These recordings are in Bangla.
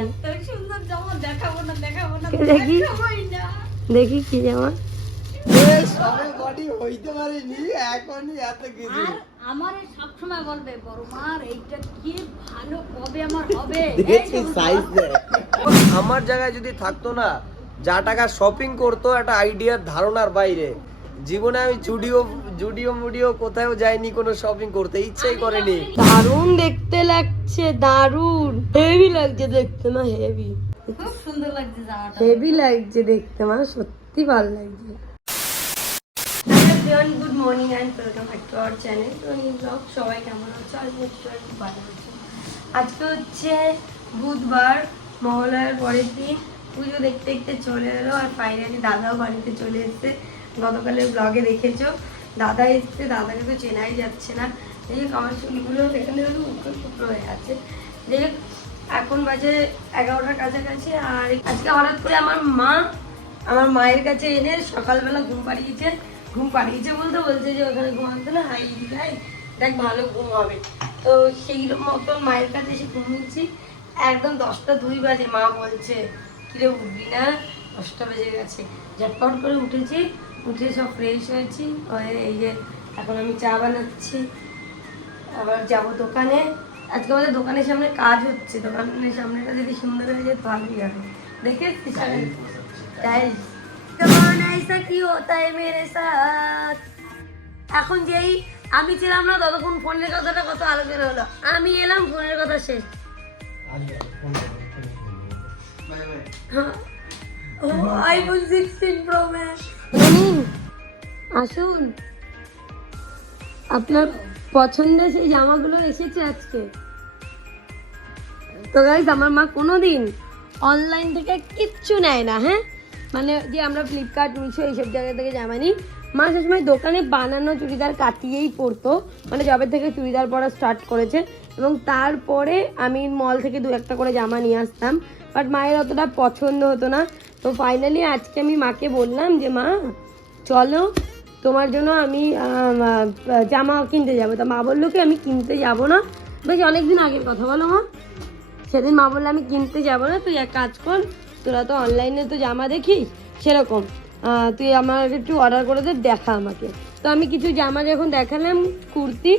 এত সুন্দর জামা দেখাবো না দেখি দেখি কি জামা। আমার সবসময় বলবে বড় মার এইটা কি ভালো কবে আমার হবে। আমার জায়গায় যদি থাকতো না, যা টাকা শপিং করতো একটা আইডিয়ার ধারণার বাইরে। জীবনে আমি জুডিও কোথাও যাইনি, কোনো শপিং করতে ইচ্ছাই করেনি। দারুণ দেখতে লাগছে, দারুণ হেভি লাগছে দেখতে না, হেভি খুব সুন্দর লাগছে জামাটা, হেভি লাগছে দেখতে মা, সত্যি ভালো লাগছে। Good morning and welcome back to our channel Rony blog. সবাই কেমন আছো? আজ খুব ভালো আছো। আজকে হচ্ছে বুধবার, মহালয়ার পরের দিন। পুজো দেখতে দেখতে চলে এলো, আর ফাইনালি দাদাও বাড়িতে চলে এসছে। গতকালের ব্লগে দেখেছো দাদা এসছে, দাদাকে তো চেনাই যাচ্ছে না। এই যে আমার চুলগুলো এখানে টুকরো হয়ে আছে। দেখ এখন বাজে 11টার কাছাকাছি, আর আজকে হঠাৎ করে আমার মায়ের কাছে এনে সকালবেলা ঘুম পাড়িয়েছে বলতে বলছে যে ওখানে ঘুমাতে না, হাই দেখ ভালো ঘুম হবে। তো সেই মতন মায়ের কাছে এসে ঘুমিয়েছি। একদম 10টা 2 বাজে, মা বলছে কিরে উঠবি না, 10টা বেজে গেছে। ঝটপট করে উঠেছি, উঠে সব ফ্রেশ হয়েছি। এই যে এখন আমি চা বানাচ্ছি, আবার যাবো দোকানে। আজকে আমাদের দোকানের সামনে কাজ হচ্ছে, দোকানের সামনেটা যদি সুন্দর হয়ে যায় ভালোই হবে। দেখে কি হতা है मेरे साथ। এখন যেই আমি ছিলাম না ততক্ষণ ফোনের কথাটা কত আলোচনা হলো, আমি এলাম ফোনের কথা শেষ। IPhone 16 pro max. আসুন, আপনার পছন্দের সেই জামাগুলো এসেছে আজকে। তো গাইস, আমার মা কোনোদিন অনলাইন থেকে কিচ্ছু নেয় না, হ্যাঁ মানে যে আমরা ফ্লিপকার্ট, মিশো এইসব জায়গা থেকে জামা নিই। মা সবসময় দোকানে বানানো চুড়িদার কাটিয়েই পরতো, মানে যবে থেকে চুড়িদার পরা স্টার্ট করেছে। এবং তারপরে আমি মল থেকে 2-1টা করে জামা নিয়ে আসতাম, বাট মায়ের অতটা পছন্দ হতো না। তো ফাইনালি আজকে আমি মাকে বললাম যে মা চলো তোমার জন্য আমি জামা কিনতে যাবো। তা মা বললো কি আমি কিনতে যাবো না, বেশ অনেকদিন আগের কথা, বলো মা। সেদিন মা বললো আমি কিনতে যাবো না, তুই এক কাজ কর, তোরা তো অনলাইনে তো জামা দেখিস সেরকম, তুই আমার একটু অর্ডার করে দে, দেখা আমাকে। তো আমি কিছু জামা যখন দেখালাম, কুর্তি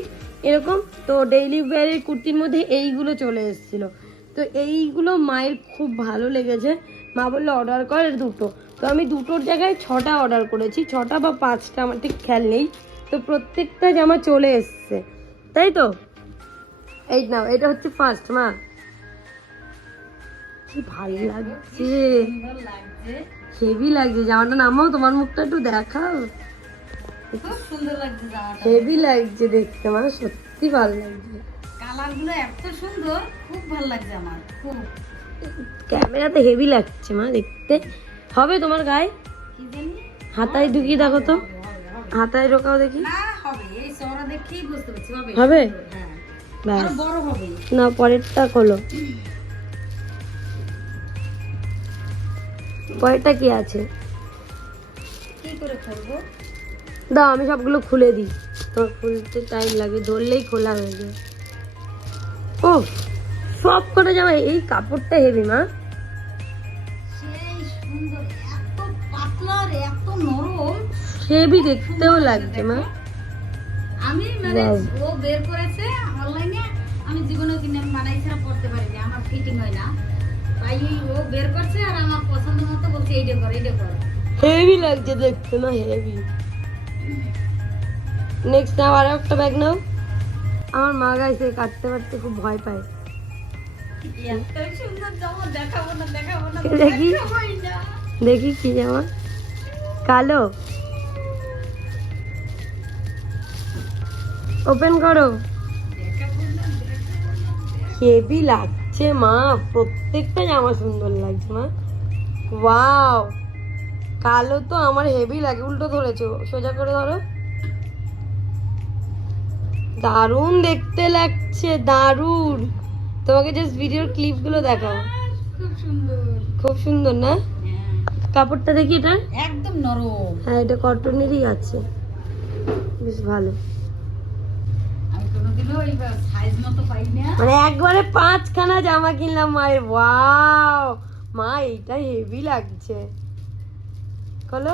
এরকম, তো ডেইলি ওয়্যারের কুর্তির মধ্যে এইগুলো চলে এসেছিলো। তো এইগুলো মায়ের খুব ভালো লেগেছে, মা বললো অর্ডার কর 2টো। তো আমি 2টোর জায়গায় 6টা অর্ডার করেছি, 6টা বা 5টা আমার ঠিক খেয়াল নেই। তো প্রত্যেকটা জামা চলে এসছে, তাই তো। এই নাও, এটা হচ্ছে ফার্স্ট। মা কি ভালো লাগছে, হেভি লাগছে জামাটা। নামাও, তোমার মুখটা একটু দেখাও, খুব সুন্দর লাগছে জামাটা, হেভি লাগছে দেখতে মা, সত্যি ভালো লাগছে। কালারগুলো এত সুন্দর, খুব ভালো লাগছে আমার, খুব। ক্যামেরাতে হেভি লাগছে মা দেখতে। হবে তোমার গায়ে? কি জানি, হাতায় ঢুকিয়ে দেখো তো, হাতায় ঢোকাও দেখি। না হবে, এই চওড়া দেখেই বুঝতে পারছি হবে। হবে? হ্যাঁ, ব্যাস, আরো বড় হবে। না পরেরটা খোলো, পরেরটা কি আছে কি করে করবো? দাও আমি সবগুলো খুলে দিই, তোর খুলতে টাইম লাগে, ধরলেই খোলা হয়ে যায়। ও সব কটা জামা, এই কাপড়টা হেভি মা, সেই সুন্দর, এত পাতলা আর এত নরম, হেভি দেখতেও লাগছে মা। আমি মানে Wow. ও বের করেছে অনলাইনে, আমি জীবনে কিনে বানাইছি না, পড়তে পারিনি, আমার ফিটিং হয় না, তাই ও বের করছে আর আমার পছন্দ মতো বলছে এইটা কর এইটা কর। হেভি লাগছে দেখতে না, হেভি। নেক্সট নাও, আর একটা ব্যাগ নাও। আমার মা গাইছে কাটতে কাটতে খুব ভয় পায়। এত সুন্দর জামা দেখাবো না দেখি দেখাবোই না। দেখি কি জামা, কালো, ওপেন করো। হেভি লাগছে মা, প্রত্যেকটা জামা সুন্দর লাগছে মা। ওয়াও, কালো তো আমার হেভি লাগে। উল্টো ধরেছো, সোজা করে ধরো। দারুণ দেখতে লাগছে, দারুণ। তোমাকে জাস্ট ভিডিওর ক্লিপগুলো দেখাও, খুব সুন্দর, খুব সুন্দর না? কাপড়টা দেখি, এটা একদম নরম। হ্যাঁ এটা কটনেরই আছে, বেশ ভালো। আমি কোনো কোনোদিনও ওই সাইজ মতো পাই না। মানে একবারে 5খানা জামা কিনলাম মায়ের। ওয়াও মা, এইটা হেভি লাগছে। বলো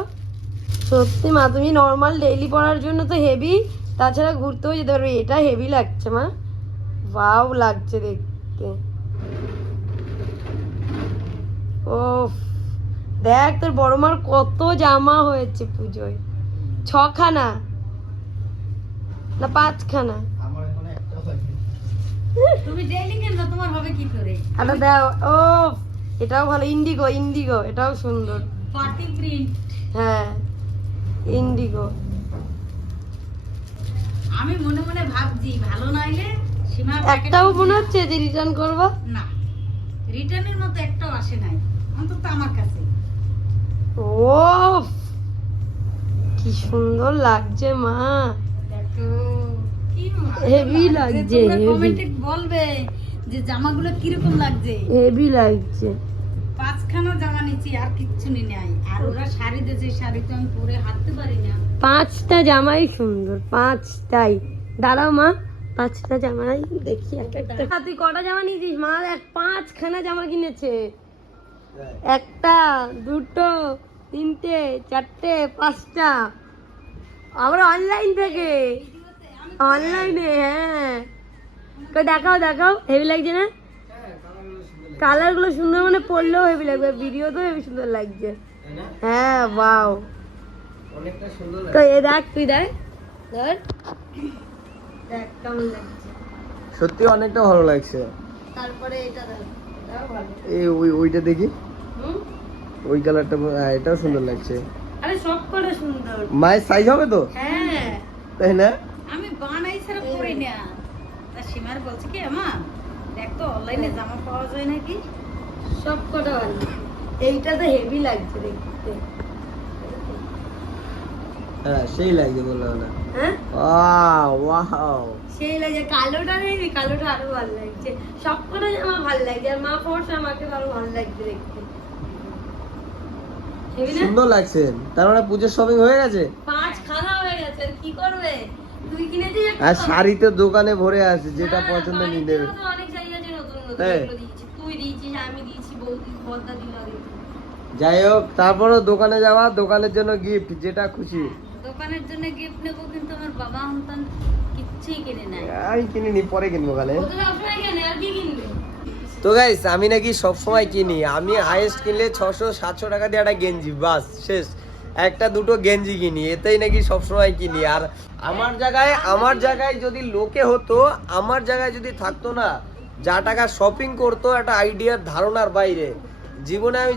সত্যি মা, তুমি নর্মাল ডেইলি পরার জন্য তো হেভি, তাছাড়া ঘুরতেও যেতে পারবে। এটা হেভি লাগছে মা, ওয়াও লাগছে দেখতে। ও দেখ, তোর বড় মার কত জামা হয়েছে পুজোয়। 6খানা না 5খানা? তুমি ডেইলি কিনবে, তোমার হবে কি করে? এটা দাও। ও এটাও ভালো, ইন্ডিগো ইন্ডিগো, এটাও সুন্দর। Party print. হ্যাঁ ইন্ডিগো। আমি মনে মনে ভাবছি ভালো নাইলে সীমা একটাও মনে হচ্ছে যে রিটার্ন করবো না, রিটার্নের মতো একটাও আসে নাই অন্তত আমার কাছে। ও কি সুন্দর লাগছে মা, দেখো কি হেভি লাগছে, তোমরা হেভি কমেন্টে বলবে যে জামাগুলো কিরকম লাগছে। হেভি লাগছে। 5খানা জামা নিচ্ছি, আর কিচ্ছু নি নাই। আর ওরা শাড়ি দিয়েছে, শাড়ি তো আমি পরে হাঁটতে পারি না। 5টা জামাই সুন্দর, 5টাই। দাঁড়াও মা, 5টা জামাই দেখি এক একটা। তুই কটা জামা নিয়েছিস মা? দেখ 5খানা জামা কিনেছে। 1টা 2টো 3টে 4টে 5টা, আবার অনলাইন থেকে। অনলাইনে হ্যাঁ, দেখাও দেখাও, হেভি লাগছে না? কালার গুলো সুন্দর, মানে পরলেও হেভি লাগবে, ভিডিও তো হেভি সুন্দর লাগছে। হ্যাঁ ওয়াও, অনেকটা সুন্দর তো এ দেখ, তুই দেখ, ধর দেখ কেমন লাগছে। সত্যি অনেকটা ভালো লাগছে। তারপরে এটা দেখ, এটাও ভালো। এই ওইটা দেখি, হুম? ওই কালারটা এটাও সুন্দর লাগছে। আরে সব করে সুন্দর। মায়ের সাইজ হবে তো, হ্যাঁ তাই না? আমি বানাই ছাড়া পরি না। তা সীমার বলছে কি আমার দেখ তো অনলাইনে জামা পাওয়া যায় নাকি। সব কটা ভালো। এইটা তো হেভি লাগছে দেখতে। হ্যাঁ সেই লাগছে, বললাম না? হ্যাঁ ওয়াও সেই লাগছে। কালোটা নেই, কালোটা আরো ভালো লাগছে। সব কটা জামা ভালো লাগছে, আর মা ফর্সা, আমাকে আরো ভালো লাগছে দেখতে। হেভি না? সুন্দর লাগছে। তার মানে পুজোর শপিং হয়ে গেছে? 5খানা হয়ে গেছে, আর কি করবে? তুই কিনেছিস একটা? আর শাড়ি তো দোকানে ভরে আছে, যেটা হ্যাঁ, পছন্দ নিয়ে বাড়িতেও নেবে। তো অনেক শাড়ি আছে নতুন নতুন, হ্যাঁ। এগুলো দিয়েছিস, তুই দিয়েছিস, আমি দিয়েছি, বৌদি বদ্দা দিল আগে। যাই হোক, তারপরও দোকানে যাওয়া, দোকানের জন্য গিফট, যেটা খুশি। দোকানের জন্য গিফট নেবো, কিন্তু আমার বাবা সন্তান কিচ্ছুই কিনে নাই। আমি কিনিনি, পরে কিনবো কালে। ও তো সবসময় কেনে, আর কি কিনবে? তো গাইস, আমি নাকি সব সময় কিনি। আমি হাইয়েস্ট কিনলে 600-700 টাকা দিয়ে একটা গেঞ্জি, বাস শেষ। একটা দুটো গেঞ্জি কিনি, এতেই নাকি সব সময় কিনি। আর আমার জায়গায় যদি লোকে হতো, আমার জায়গায় যদি থাকতো না, যা টাকা শপিং করতো একটা আইডিয়ার ধারণার বাইরে। জীবনে আমি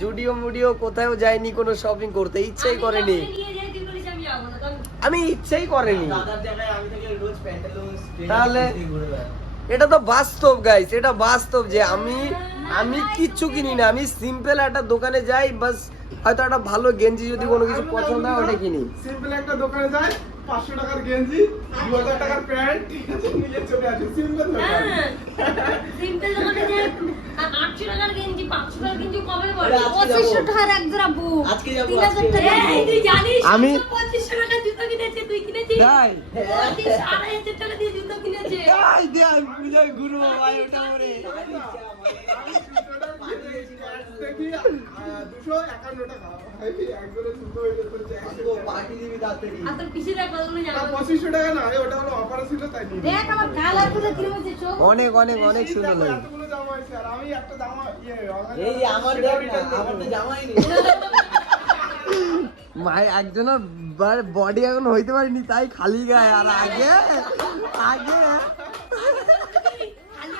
জুডিও মুডিও কোথাও যাইনি কোনো শপিং করতে, ইচ্ছেই করেনি। আমি নিয়ে যাই, তুই বলিস আমি যাবো না, তাহলে আমি ইচ্ছেই করেনি। তাহলে এটা তো বাস্তব গাইস, এটা বাস্তব যে আমি কিচ্ছু কিনি না। আমি সিম্পল একটা দোকানে যাই, বাস হয়তো একটা ভালো গেঞ্জি যদি কোনো কিছু পছন্দ হয় ওটা কিনি। সিম্পল একটা দোকানে যায়, 500 টাকার গেঞ্জি, 2000 টাকার প্যান্ট, ঠিক আছে, নিয়ে চলে আসে। সিম্পল দোকান। সিম্পল দোকানে যে 800 টাকার গেঞ্জি, 500 টাকার গেঞ্জি কবে বলে? 2500 টাকার এক জোড়া বুট, আজকে যাবো, 3000 টাকা। এই তুই জানিস আমি- 2500 টাকার জুতো কিনেছে, তুই কিনেছিস? তাই 25,500 টাকা দিয়ে জুতো কিনেছে। তাই দে, আমি পূজায় ঘুরবো ভাই ওটা করে। আমি 200 টাকার দেখি 251 টাকা। ভাই, একজনের জুতো হয়ে যেত হচ্ছে 100 টাকা। পার্টি দিবি তাড়াতাড়ি। আর তোর পিসিরা কতগুলো না, জামা? 2500 টাকা না, ওটা হলো অফার ছিল তাই নিয়ে দেখ আমার কালার গুলো কিরকম হচ্ছে, চোখ অনেক অনেক অনেক সুন্দর লাগে। এতগুলো জামা আছে, আর আমি একটা জামা এই যে আমার দেখ না, আমার তো জামাই নেই। ভাই একজনের বডি এখন হইতে পারিনি, তাই খালি গায়ে। আর আগে খালি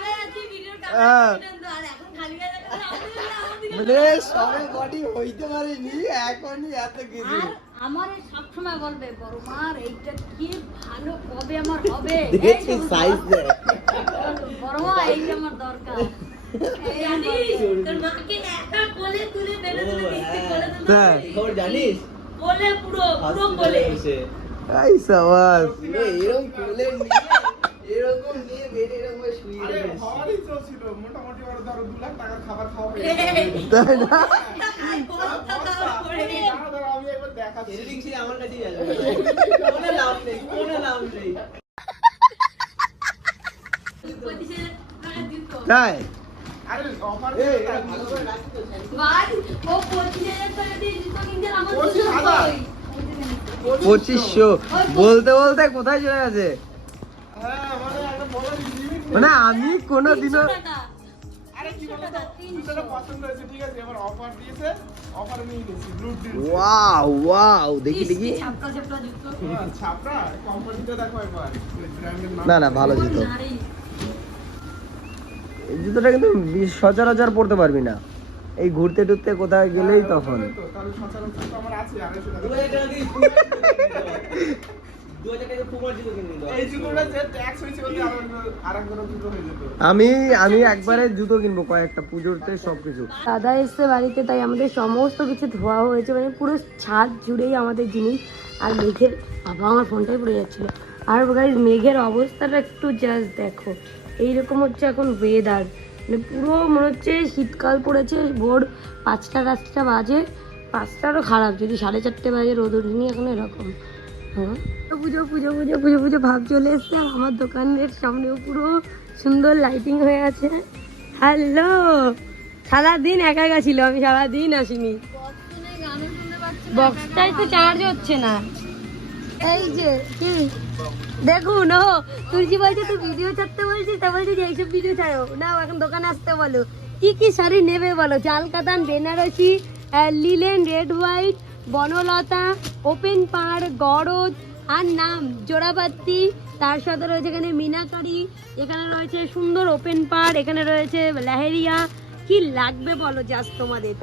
গায়ে আছি, ভিডিওর হ্যাঁ। ক্যামেরা তো, আর এখন খালি গায়ে থাকতে আলহামদুলিল্লাহ আমার দিকে মানে সবে বডি হইতে পারিনি, এখনই এত কিছু। আর আমার সবসময় বলবে বড় মার এইটা কি ভালো, কবে আমার হবে। দেখছি সাইজ দেখ। বড় মা এইটা আমার দরকার। এই আমার জানিস, দরকার। তোর মাকে একা কোলে তুলে বেলে তুলে দিচ্ছে, কোলে তুলে হ্যাঁ। খবর জানিস? কোলে পুরো কোলে। এই সাবাস, এরকম কোলে নিয়ে, এরকম নিয়ে বেডে এরকম শুয়ে আরে রয়েছে। হওয়ারই তো ছিল, মোটামুটি ওরা ধরো 2 লাখ টাকার খাবার খাওয়া হয়ে এই, তাই না? বস্তা দাও করে। আমি একবার দেখাচ্ছি। আমার কাছেই আছে। কোনো লাভ নেই, কোনো লাভ নেই। তাই আরে অফার ভাই ও 25,000 টাকা দিয়ে জুতো কিনছে আর আমার 25,000 2500 বলতে বলতে কোথায় চলে গেছে। হ্যাঁ মানে একটা বড় লিমিট মানে আমি কোনোদিনও আরে কি বলতো জুতোটা পছন্দ হয়েছে ঠিক আছে এবার অফার দিয়েছে অফারে নিয়ে নিয়েছি ব্লু ডিল ওয়াও ওয়াও দেখি দেখি ছাপটা ছাপটা জুতো ছাপরা কোম্পানিটা দেখো একবার ব্র্যান্ডের নাম না না ভালো জুতো, এই জুতোটা কিন্তু সচরাচর পড়তে পারবি না, এই ঘুরতে টুরতে কোথায় গেলেই তখন। তো তাহলে সচরাচর তো আমার আছে 250 টাকা এই জুতোটা যে ট্যাক্স হয়েছে ওই আরেকবার জুতো হয়ে যেত। আমি একবারে জুতো কিনবো কয়েকটা পুজোতে সবকিছু। দাদা এসছে বাড়িতে, তাই আমাদের সমস্ত কিছু ধোয়া হয়েছে, মানে পুরো ছাদ জুড়েই আমাদের জিনিস। আর মেঘের বাবা আমার ফোনটাই পড়ে যাচ্ছিল। আর গাইস মেঘের অবস্থাটা একটু জাস্ট দেখো, এইরকম হচ্ছে এখন ওয়েদার, মানে পুরো মনে হচ্ছে শীতকাল পড়েছে। ভোর 5টা বাজে, 5টারও খারাপ, যদি 4:30 বাজে রোদ ওঠেনি এখন এরকম। হ্যাঁ পুজো পুজো পুজো পুজো পুজো ভাব চলে এসছে। আর আমার দোকানের সামনেও পুরো সুন্দর লাইটিং হয়ে আছে। হ্যালো, সারাদিন একা একা ছিল, আমি সারাদিন আসিনি। বক্সটাই তো চার্জ হচ্ছে না। এই যে কি দেখুন, ও তুলসী বলছে তুই ভিডিও ছাড়তে বলছিস, তা বলছি যে এইসব ভিডিও ছাড়ো না, এখন দোকানে আসতে বলো। কি কি শাড়ি নেবে বলো? চাল কাতান, বেনারসি, লিলেন, রেড হোয়াইট, বনলতা, ওপেন পাড়, গরজ, আর নাম জোড়াবাতি। তার সাথে রয়েছে এখানে মিনাকারি, এখানে রয়েছে সুন্দর ওপেন পাড়, এখানে রয়েছে লেহেরিয়া। কি লাগবে বলো জাস্ট তোমাদের?